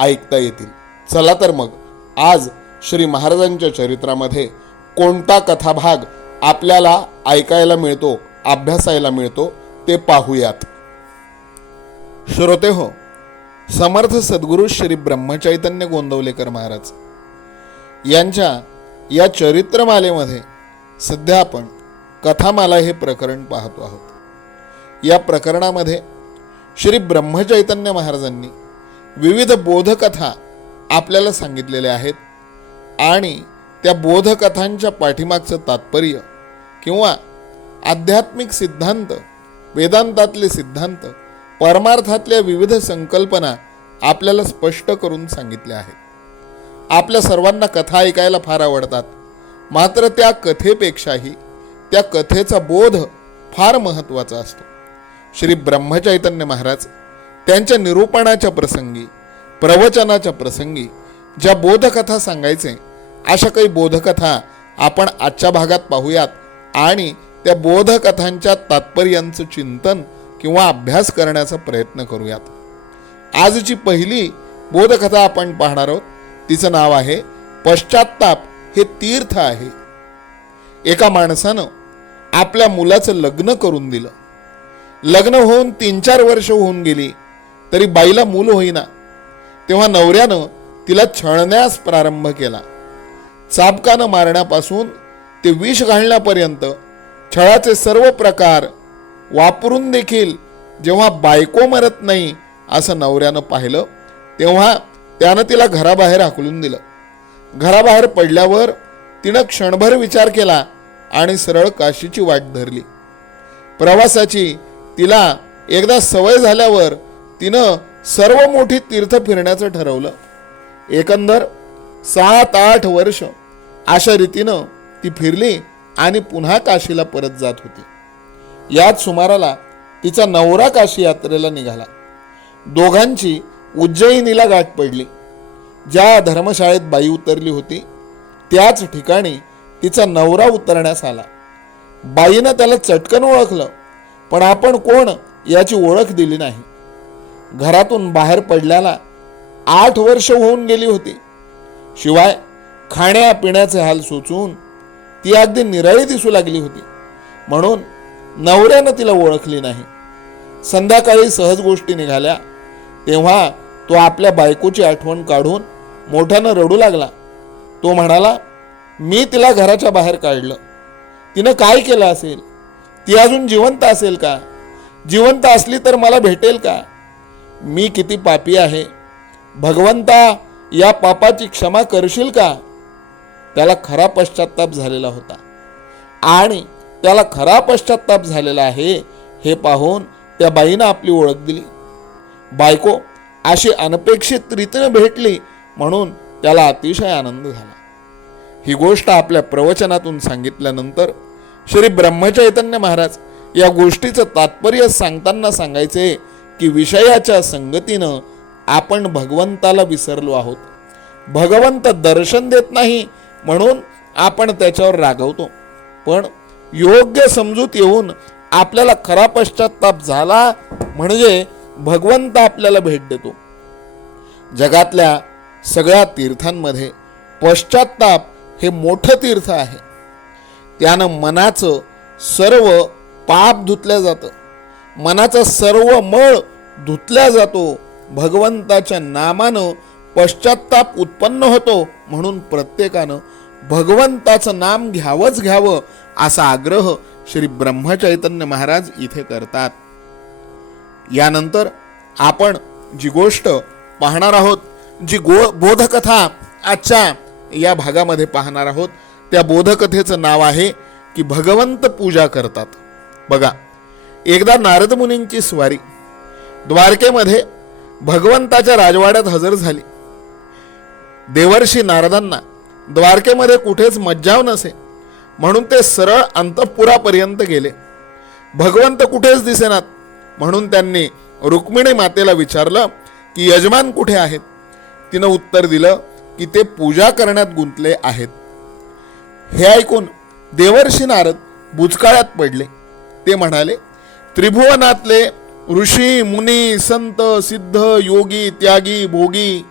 ऐकता येतील. चला तर मग आज श्री महाराजांच्या चरित्रामध्ये कोणता कथाभाग आपल्याला ऐकायला मिळतो अभ्यासायला मिळतो ते पाहूयात. श्रोते हो समर्थ सद्गुरू श्री ब्रह्मचैतन्य गोंदवलेकर महाराज यांच्या या चरित्रमालेमध्ये सध्या आपण कथामाला हे प्रकरण पाहतो आहोत. या प्रकरणामध्ये श्री ब्रह्मचैतन्य महाराजांनी विविध बोधकथा आपल्याला सांगितलेल्या आहेत आणि त्या बोधकथांच्या पाठीमागचं तात्पर्य किंवा आध्यात्मिक सिद्धांत वेदांतातले सिद्धांत परमार्थातल्या विविध संकल्पना आपल्याला स्पष्ट करून सांगितल्या आहेत. आपल्या सर्वांना कथा ऐकायला फार आवडतात. मात्र त्या कथेपेक्षाही त्या कथेचा बोध फार महत्त्वाचा असतो. श्री ब्रह्मचैतन्य महाराज त्यांच्या निरूपणाच्या प्रसंगी प्रवचनाच्या प्रसंगी ज्या बोधकथा सांगायचे अशा काही बोधकथा आपण आजच्या भागात पाहूयात आणि त्या बोधकथांच्या तात्पर्यांचं चिंतन किंवा अभ्यास करण्याचा प्रयत्न करूयात. आजची पहिली बोधकथा आपण पाहणार आहोत. तिचं नाव आहे पश्चात्ताप हे तीर्थ आहे. एका माणसानं आपल्या मुलाचं लग्न करून दिलं. लग्न होऊन तीन चार वर्ष होऊन गेली. तरी बाईला मूल होईना. तेव्हा नवऱ्यानं तिला छळण्यास प्रारंभ केला. चाबकानं मारण्यापासून ते विष घालण्यापर्यंत छळाचे सर्व प्रकार वापरून देखील जेव्हा बायको मरत नाही असं नवऱ्यानं पाहिलं तेव्हा त्यानं तिला घराबाहेर हाकलून दिलं. घराबाहेर पडल्यावर तिनं क्षणभर विचार केला आणि सरळ काशीची वाट धरली. प्रवासाची तिला एकदा सवय झाल्यावर तिनं सर्व मोठी तीर्थ फिरण्याचं ठरवलं. एकंदर सात आठ वर्ष अशा रीतीनं ती फिरली आणि पुन्हा काशीला परत जात होती. याच सुमाराला तिचा नवरा काशी यात्रेला निघाला. दोघांची उज्जयिनीला गाठ पडली. ज्या धर्मशाळेत बाई उतरली होती त्याच ठिकाणी तिचा नवरा उतरण्यास आला. बाईनं त्याला चटकन ओळखलं पण आपण कोण याची ओळख दिली नाही. घरातून बाहेर पडल्याला आठ वर्ष होऊन गेली होती. शिवाय खाण्यापिण्याचे हाल सोचून ती अगदी निराळी दिसू लागली होती. म्हणून नवऱ्यानं तिला ओळखली नाही. संध्याकाळी सहज गोष्टी निघाल्या. तेव्हा तो आपल्या बायकोची आठवण काढून मोठ्यानं रडू लागला. तो म्हणाला मी तिला घराच्या बाहेर काढलं. तिनं काय केलं असेल? ती अजून जिवंत असेल का? जिवंत असली तर मला भेटेल का? मी किती पापी आहे? भगवंता या पापाची क्षमा करशील का? त्याला खरा पश्चाताप झालेला होता. आणि त्याला खरा पश्चाताप झालेला आहे हे पाहून त्या बाईनं आपली ओळख दिली. बायको अशी अनपेक्षित रीतीनं भेटली म्हणून त्याला अतिशय आनंद झाला. ही गोष्ट आपल्या प्रवचनातून सांगितल्यानंतर श्री ब्रह्मचैतन्य महाराज या गोष्टीचं तात्पर्य सांगताना सांगायचे की विषयाच्या संगतीनं आपण भगवंताला विसरलो आहोत. भगवंत दर्शन देत नाही म्हणून आपण त्याच्यावर रागवतो. पण योग्य समजूत येऊन आपल्याला खरा पश्चाताप झाला म्हणजे भगवंत आपल्याला भेट देतो. जगातल्या सगळ्या तीर्थांमध्ये पश्चाताप हे मोठं तीर्थ आहे. त्यानं मनाचं सर्व पाप धुतलं जातं. मनाचा सर्व मळ धुतल्या जातो. भगवंताच्या नामानं पश्चाताप उत्पन्न होतो म्हणून प्रत्येकानं भगवंताचं नाम घ्यावंच घ्यावं असा आग्रह श्री ब्रह्मचैतन्य महाराज इथे करतात. यानंतर आपण जी गोष्ट पाहणार आहोत जी गो बोधकथा आजच्या या भागामध्ये पाहणार आहोत त्या बोधकथेचं नाव आहे की भगवंत पूजा करतात. बघा एकदा नारद मुनींची स्वारी. द्वारकेमध्ये भगवंताच्या राजवाड्यात हजर झाली. देवर्षी नारदांना द्वारकेमध्ये कुठेच मज्जाव नसे म्हणून ते सरळ अंतपुरापर्यंत गेले. भगवंत कुठेच दिसेनात म्हणून त्यांनी रुक्मिणी मातेला विचारलं की यजमान कुठे आहेत? तिनं उत्तर दिलं की ते पूजा करण्यात गुंतले आहेत. हे ऐकून देवर्षी नारद बुचकाळ्यात पडले. ते म्हणाले त्रिभुवनातले ऋषी मुनी संत सिद्ध योगी त्यागी भोगी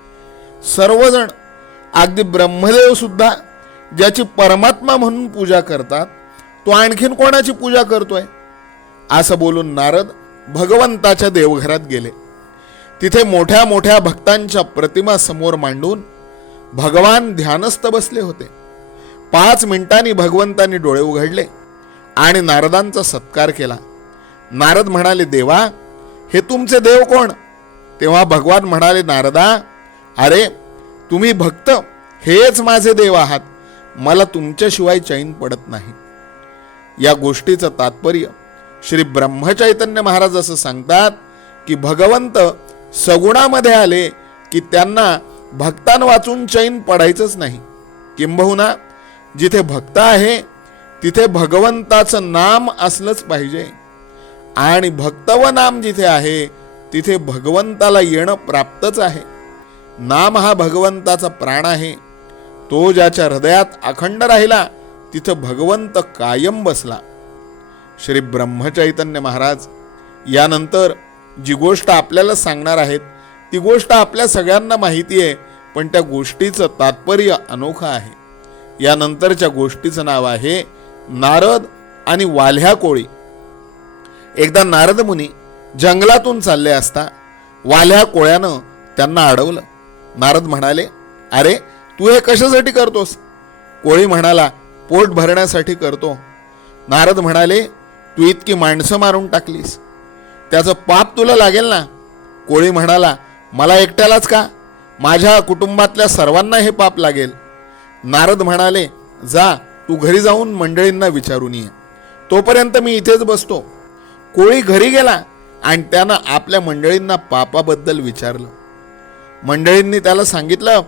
सर्वजण अगदी ब्रह्मदेव सुद्धा ज्याची परमात्मा म्हणून पूजा करतात तो आणखीन कोणाची पूजा करतोय? असं बोलून नारद भगवंताच्या देवघरात गेले. तिथे मोठ्या मोठ्या भक्तांच्या प्रतिमा समोर मांडून भगवान ध्यानस्थ बसले होते. पाच मिनिटांनी भगवंतांनी डोळे उघडले आणि नारदांचा सत्कार केला. नारद म्हणाले देवा हे तुमचे देव कोण? तेव्हा भगवान म्हणाले नारदा अरे तुम्ही भक्त हेच माझे देव आहात. मला तुमच्याशिवाय चैन पडत नाही. या गोष्टीचं तात्पर्य श्री ब्रह्मचैतन्य महाराज असं सांगतात की भगवंत सगुणामध्ये आले की त्यांना भक्तां वाचून चैन पडायचंच नाही. किंबहुना जिथे भक्त आहे तिथे भगवंताचं नाम असलंच पाहिजे. आणि भक्त व नाम जिथे आहे तिथे भगवंताला येणं प्राप्तच आहे. नाम हा भगवंताचा प्राण आहे. तो ज्याच्या हृदयात अखंड राहिला तिथं भगवंत कायम बसला. श्री ब्रह्मचैतन्य महाराज यानंतर जी गोष्ट आपल्याला सांगणार आहेत ती गोष्ट आपल्या सगळ्यांना माहिती आहे पण त्या गोष्टीचं तात्पर्य अनोखं आहे. यानंतरच्या गोष्टीचं नाव आहे नारद आणि वाल्ह्या कोळी एकदा नारद मुनी जंगलातून चालले असता वाल्या कोळ्यानं त्यांना अडवलं. नारद म्हणाले अरे तू हे कशासाठी करतोस? कोळी म्हणाला पोट भरण्यासाठी करतो. नारद म्हणाले तू इतकी माणसं मारून टाकलीस. त्याचं पाप तुला लागेल ना? कोळी म्हणाला मला एकट्यालाच का? माझ्या कुटुंबातल्या सर्वांना हे पाप लागेल. नारद म्हणाले जा तू घरी जाऊन मंडळींना विचारून ये. तोपर्यंत मी इथेच बसतो. कोळी घरी गेला आणि त्यानं आपल्या मंडळींना पापाबद्दल विचारलं. मंडळींनी त्याला सांगितलं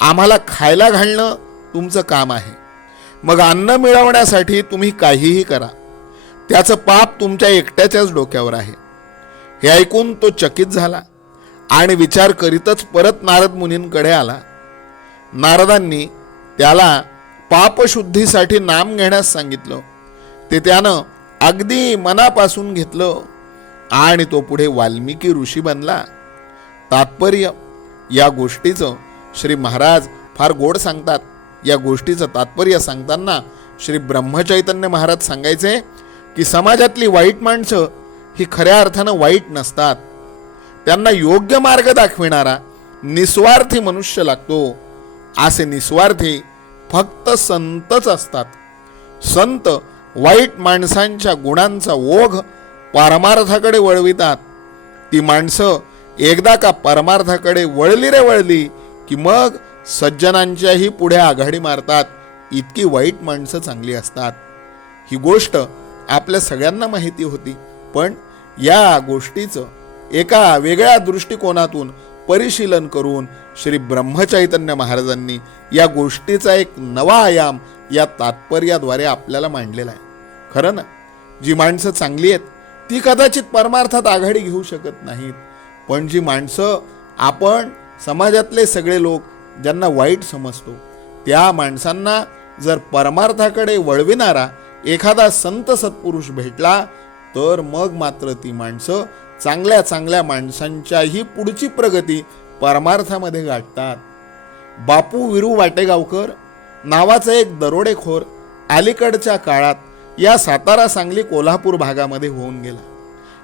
आम्हाला खायला घालणं तुमचं काम आहे. मग अन्न मिळवण्यासाठी तुम्ही काहीही करा. त्याचं पाप तुमच्या एकट्याच्याच डोक्यावर आहे. हे ऐकून तो चकित झाला आणि विचार करीतच परत नारद मुनींकडे आला. नारदांनी त्याला पापशुद्धीसाठी नाम घेण्यास सांगितलं. ते त्यानं अगदी मनापासून घेतलं आणि तो पुढे वाल्मिकी ऋषी बनला. तात्पर्य या गोष्टीचं श्री महाराज फार गोड सांगतात. या गोष्टीचं तात्पर्य सांगताना श्री ब्रह्मचैतन्य महाराज सांगायचे की समाजातली वाईट माणसं ही खऱ्या अर्थानं वाईट नसतात. त्यांना योग्य मार्ग दाखविणारा निस्वार्थी मनुष्य लागतो. असे निस्वार्थी फक्त संतच असतात. संत वाईट माणसांच्या गुणांचा ओघ परमार्थाकडे वळवितात. ती माणसं एकदा का परमार्थाकडे वळली रे वळली की मग सज्जनांच्याही पुढे आघाडी मारतात. इतकी वाईट माणसं चांगली असतात. ही गोष्ट आपल्या सगळ्यांना माहिती होती पण या गोष्टीचं एका वेगळ्या दृष्टिकोनातून परिशीलन करून श्री ब्रह्मचैतन्य महाराजांनी या गोष्टीचा एक नवा आयाम या तात्पर्याद्वारे आपल्याला मांडलेला आहे. खरं ना? जी माणसं चांगली आहेत ती कदाचित परमार्थात आघाडी घेऊ शकत नाहीत. पण जी माणसं आपण समाजातले सगळे लोक ज्यांना वाईट समजतो त्या माणसांना जर परमार्थाकडे वळविणारा एखादा संत सत्पुरुष भेटला तर मग मात्र ती माणसं चांगल्या चांगल्या माणसांच्याही पुढची प्रगती परमार्थामध्ये गाठतात. बापू विरू वाटेगावकर नावाचा एक दरोडेखोर अलीकडच्या काळात या सातारा सांगली कोल्हापूर भागामध्ये होऊन गेला.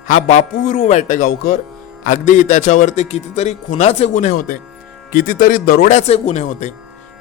हा बापू विरू वाटेगावकर अगदी त्याच्यावरती कितीतरी खुनाचे गुन्हे होते कितीतरी दरोड्याचे गुन्हे होते.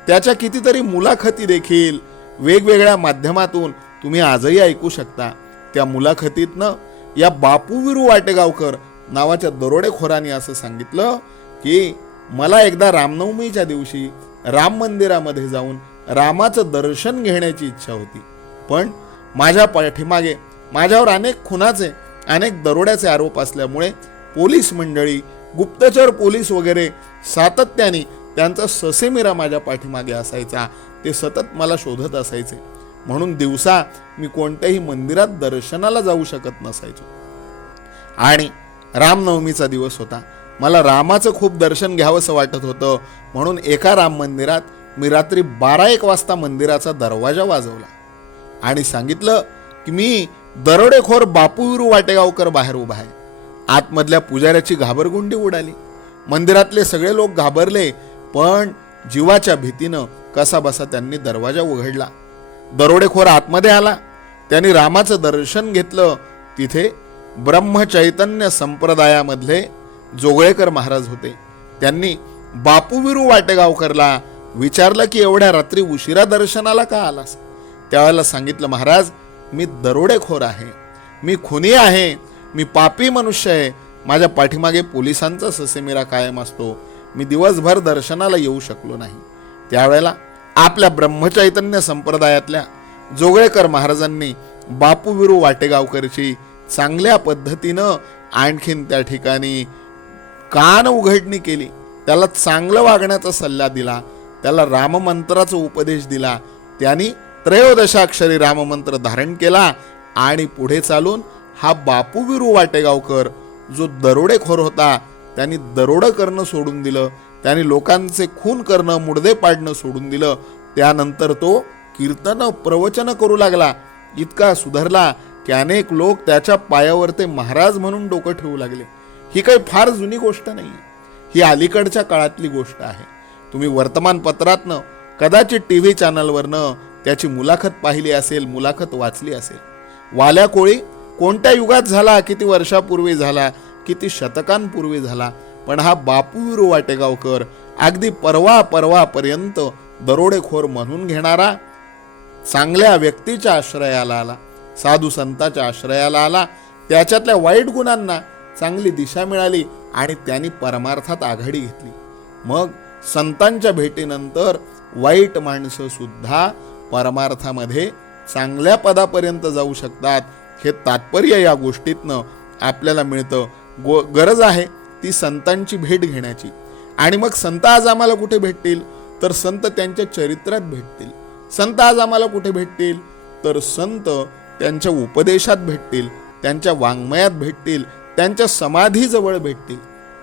त्याच्या कितीतरी मुलाखती देखील वेगवेगळ्या माध्यमातून तुम्ही आजही ऐकू शकता. त्या मुलाखतीतनं या बापू विरू वाटेगावकर नावाच्या दरोडेखोरांनी असं सांगितलं की मला एकदा रामनवमीच्या दिवशी राम मंदिरामध्ये जाऊन रामाचं दर्शन घेण्याची इच्छा होती. पण माझ्या पाठीमागे माझ्यावर अनेक खुनाचे अनेक दरोड्याचे आरोप असल्यामुळे पोलीस मंडळी गुप्तचर पोलीस वगैरे सातत्याने त्यांचा ससेमिरा माझ्या पाठीमागे असायचा. ते सतत मला शोधत असायचे. म्हणून दिवसा मी कोणत्याही मंदिरात दर्शनाला जाऊ शकत नसायचो. आणि रामनवमीचा दिवस होता. मला रामाचं खूप दर्शन घ्यावंसं वाटत होतं. म्हणून एका राम मंदिरात मी रात्री बारा एक वाजता मंदिराचा दरवाजा वाजवला. आणि सांगितलं की मी दरोडेखोर बापू विरू वाटेगावकर बाहेर उभा आहे. आतमधल्या पुजाऱ्याची घाबरगुंडी उडाली. मंदिरातले सगळे लोक घाबरले पण जीवाच्या भीतीनं कसाबसा त्यांनी दरवाजा उघडला. दरोडेखोर आतमध्ये आला. त्यांनी रामाचं दर्शन घेतलं. तिथे ब्रह्मचैतन्य संप्रदायामधले जोगळेकर महाराज होते. त्यांनी बापू विरू वाटेगावकरला विचारलं की एवढ्या रात्री उशिरा दर्शनाला का आलास? त्यावेळेला सांगितलं महाराज मी दरोडेखोर आहे. मी खुनी आहे. मी पापी मनुष्य आहे. माझ्या पाठीमागे पोलिसांचा ससेमिरा कायम असतो. मी दिवसभर दर्शनाला येऊ शकलो नाही. त्यावेळेला आपल्या ब्रह्मचैतन्य संप्रदायातल्या जोगळेकर महाराजांनी बापू विरू वाटेगावकरची चांगल्या पद्धतीनं आणखीन त्या ठिकाणी कान उघडणी केली. त्याला चांगलं वागण्याचा सल्ला दिला. त्याला राममंत्राचा उपदेश दिला. त्यांनी त्रयोदशाक्षरी राममंत्र धारण केला आणि पुढे चालून हा बापू विरू वाटेगावकर जो दरोडेखोर होता त्यांनी दरोडं करणं सोडून दिलं. त्याने लोकांचे खून करणं मुडदे पाडणं सोडून दिलं. त्यानंतर तो कीर्तन प्रवचन करू लागला. इतका सुधारला की अनेक लोक त्याच्या पायावर ते महाराज म्हणून डोकं ठेवू लागले. ही काही फार जुनी गोष्ट नाही. ही अलीकडच्या काळातली गोष्ट आहे. तुम्ही वर्तमानपत्रातनं कदाचित टी व्ही चॅनलवरनं त्याची मुलाखत पाहिली असेल मुलाखत वाचली असेल. वाल्या कोळी कोणत्या युगात झाला? किती वर्षापूर्वी झाला? किती शतकांपूर्वी झाला? पण हा बापू वाटेगावकर अगदी परवा परवापर्यंत दरोडेखोर म्हणून घेणारा चांगल्या व्यक्तीच्या आश्रयाला आला साधू संताच्या आश्रयाला आला त्याच्यातल्या वाईट गुणांना चांगली दिशा मिळाली आणि त्यांनी परमार्थात आघाडी घेतली. मग संतांच्या भेटीनंतर वाईट माणसंसुद्धा परमार्थामध्ये चांगल्या पदापर्यंत जाऊ शकतात. हे तात्पर्य या गोष्टीतनं आपल्याला मिळतं. गो गरज आहे ती संतांची भेट घेण्याची. आणि मग संत आज आम्हाला कुठे भेटतील? तर संत त्यांच्या चरित्रात भेटतील. संत आज आम्हाला कुठे भेटतील? तर संत त्यांच्या उपदेशात भेटतील त्यांच्या वाङ्मयात भेटतील त्यांच्या समाधीजवळ भेटतील.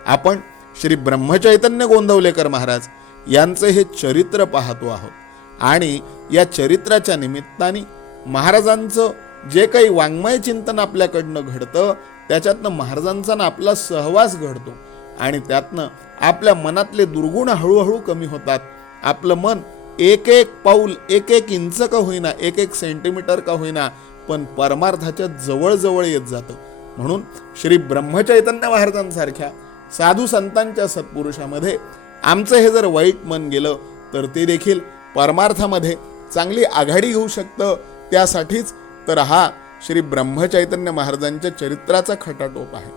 आपण श्री ब्रह्मचैतन्य गोंदवलेकर महाराज यांचं हे चरित्र पाहतो आहोत. आणि या चरित्राच्या निमित्ताने महाराजांचं जे काही वाङ्मय चिंतन आपल्याकडनं घडतं त्याच्यातनं महाराजांचा ना आपला सहवास घडतो. आणि त्यातनं आपल्या मनातले दुर्गुण हळूहळू कमी होतात. आपलं मन एक एक पाऊल एक एक इंच का होईना एक एक सेंटीमीटर का होईना पण परमार्थाच्या जवळजवळ येत जातं. म्हणून श्री ब्रह्मचैतन्य महाराजांसारख्या साधू संतांच्या सत्पुरुषामध्ये आमचं हे जर वाईट मन गेलं तर ते देखील परमार्थामध्ये चांगली आघाडी घेऊ शकतं त्यासाठीच तर हा श्री ब्रह्मचैतन्य महाराजांच्या चरित्राचा खटाटोप आहे.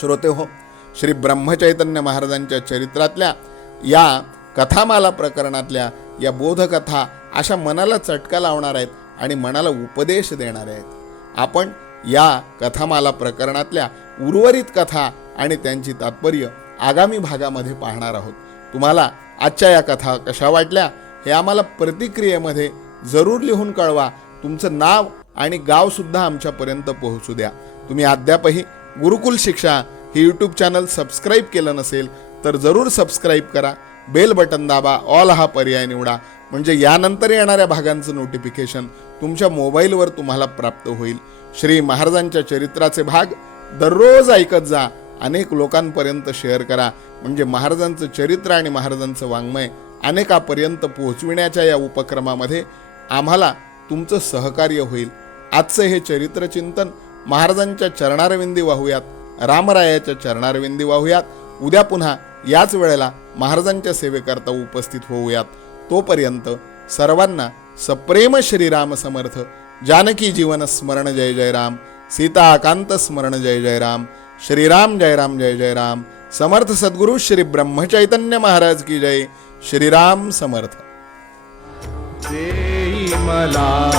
श्रोते हो श्री ब्रह्मचैतन्य महाराजांच्या चरित्रातल्या या कथामाला प्रकरणातल्या या बोधकथा अशा मनाला चटका लावणार आहेत आणि मनाला उपदेश देणारे आहेत. आपण या कथामाला प्रकरणातल्या उर्वरित कथा आणि त्यांची तात्पर्य आगामी भागामध्ये पाहणार आहोत. तुम्हाला आजच्या या कथा कशा वाटल्या? हे आम्हाला प्रतिक्रियेमध्ये जरूर लिहून कळवा. तुमचं नाव आणि गावसुद्धा आमच्यापर्यंत पोहोचू द्या. तुम्ही अद्यापही गुरुकुल शिक्षा हे यूट्यूब चॅनल सबस्क्राईब केलं नसेल तर जरूर सबस्क्राईब करा. बेल बटन दाबा ऑल हा पर्याय निवडा. म्हणजे यानंतर येणाऱ्या भागांचं नोटिफिकेशन तुमच्या मोबाईलवर तुम्हाला प्राप्त होईल. श्री महाराजांच्या चरित्राचे भाग दररोज ऐकत जा. अनेक लोकांपर्यंत शेअर करा. म्हणजे महाराजांचं चरित्र आणि महाराजांचं वाङ्मय अनेकापर्यंत पोहोचविण्याच्या या उपक्रमामध्ये आम्हाला तुमचं सहकार्य होईल. आजचं हे चरित्र चिंतन महाराजांच्या चरणारविंदी वाहूयात रामरायाच्या चरणारविंदी वाहूयात उद्या पुन्हा याच वेळेला महाराजांच्या सेवेकरता उपस्थित होऊयात. तोपर्यंत सर्वांना सप्रेम श्रीराम समर्थ. जानकी जीवन स्मरण जय जय राम. सीताकांत स्मरण जय जय राम. श्रीराम जय राम जय जय राम. समर्थ सद्गुरु श्री ब्रह्मचैतन्य महाराज की जय. श्रीराम समर्थ. देई मला